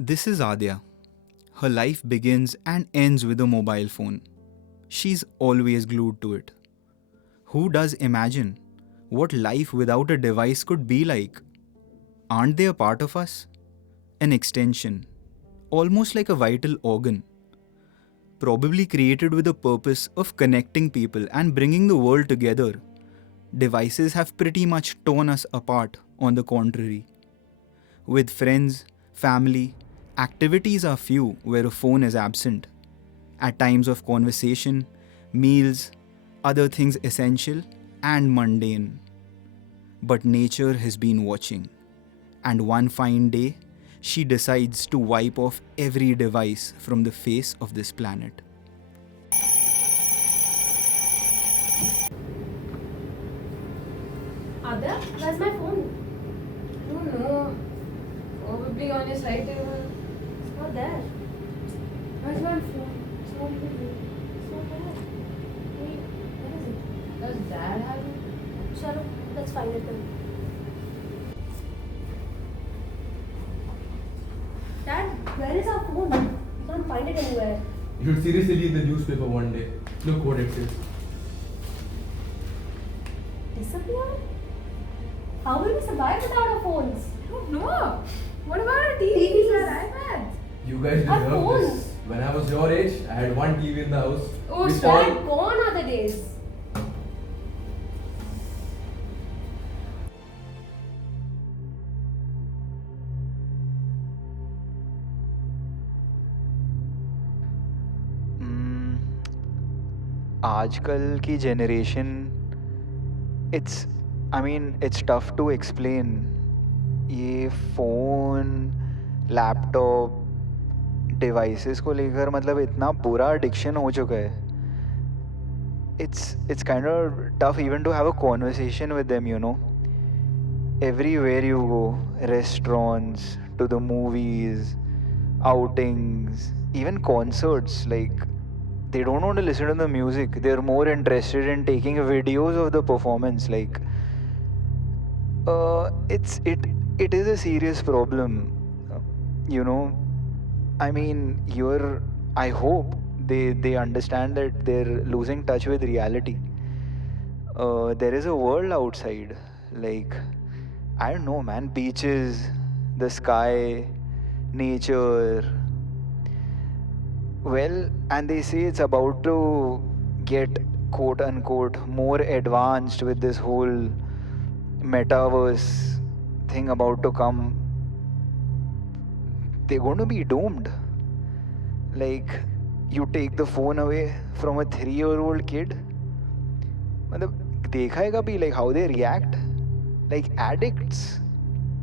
This is Aadya. Her life begins and ends with a mobile phone. She's always glued to it. Who does imagine what life without a device could be like? Aren't they a part of us? An extension, almost like a vital organ, probably created with the purpose of connecting people and bringing the world together. Devices have pretty much torn us apart, on the contrary. With friends, family, activities are few where a phone is absent. At times of conversation, meals, other things essential and mundane. But nature has been watching, and one fine day, she decides to wipe off every device from the face of this planet. Adya, where's my phone? I don't know. Probably on your side table. It's not there. Where's my phone? It's not even here. It's not there. Wait, where is it? Does Dad have it? Chalo, let's find it then. Dad, where is our phone? We can't find it anywhere. You should seriously read the newspaper one day. Look what it says. Disappeared? How will we survive without our phones? I don't know. What about our TVs TVs? or iPads? You guys Our deserve phones. this. When I was your age, I had one TV in the house. Oh, With stop. Dad, gone are the days. आजकल की generation, it's tough to explain. ये phone, laptop, devices को लेकर मतलब इतना बुरा addiction हो चुका है. It's kind of tough even to have a conversation with them, you know. Everywhere you go, restaurants, to the movies, outings, even concerts, like they don't want to listen to the music. They're more interested in taking videos of the performance. Like, it is a serious problem. You know, I mean, I hope they understand that they're losing touch with reality. There is a world outside. Like, I don't know, man. Beaches, the sky, nature. Well, and they say it's about to get quote unquote more advanced with this whole metaverse thing about to come. They're going to be doomed. Like, you take the phone away from a 3-year-old kid. मतलब देखा है कभी like how they react? Like addicts,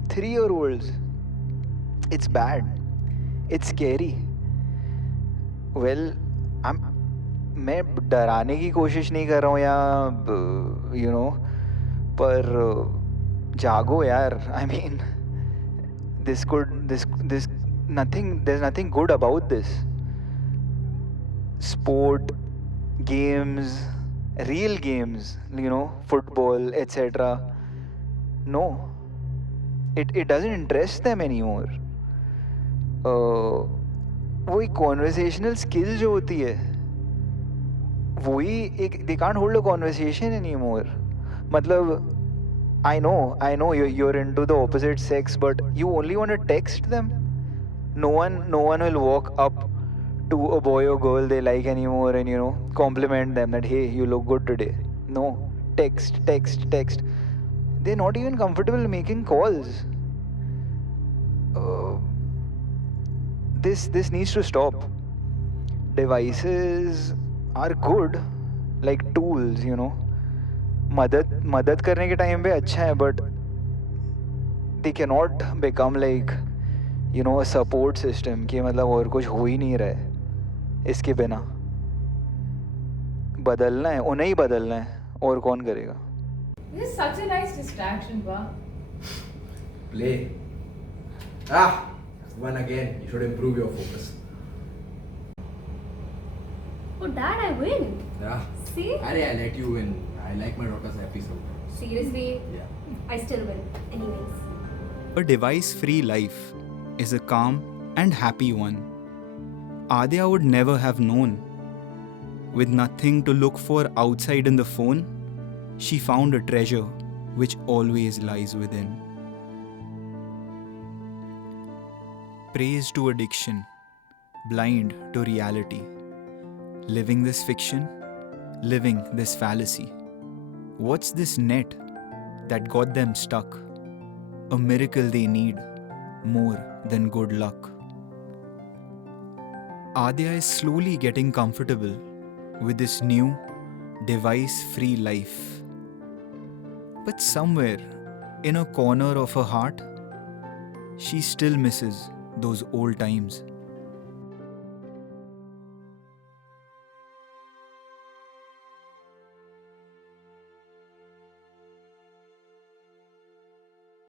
3-year-olds. It's bad. It's scary. Well, मैं डराने की कोशिश नहीं कर रहा हूँ या you know, पर जागो यार. I mean, there's nothing good about this. Sport, games, real games, you know, football, etc. No, it doesn't interest them anymore. वही कॉन्वर्सेशनल स्किल जो होती है वही एक they can't hold a conversation anymore. मतलब I know you're into the opposite sex, but you only want to text them. No one will walk up to a boy or girl they like anymore and, you know, compliment them that hey, you look good today. No, text. They're not even comfortable making calls. This needs to stop. Devices are good, like tools, you know. मदद करने के time पे अच्छा है, but they cannot become like, you know, a support system कि मतलब और कुछ हो ही नहीं रहा है इसके बिना. बदलना है, उन्हें ही बदलना है, और कौन करेगा? This is such a nice distraction, ba. Play. One again. You should improve your focus. Oh, Dad, I win. Yeah. See? I let you win. I like my daughter's episode. Seriously? Yeah. I still win. Anyways. A device free life is a calm, and happy one. Aadya would never have known. With nothing to look for outside in the phone, she found a treasure which always lies within. Praise to addiction, blind to reality. Living this fiction, living this fallacy. What's this net that got them stuck? A miracle they need more than good luck. Aadya is slowly getting comfortable with this new device-free life. But somewhere in a corner of her heart, she still misses those old times.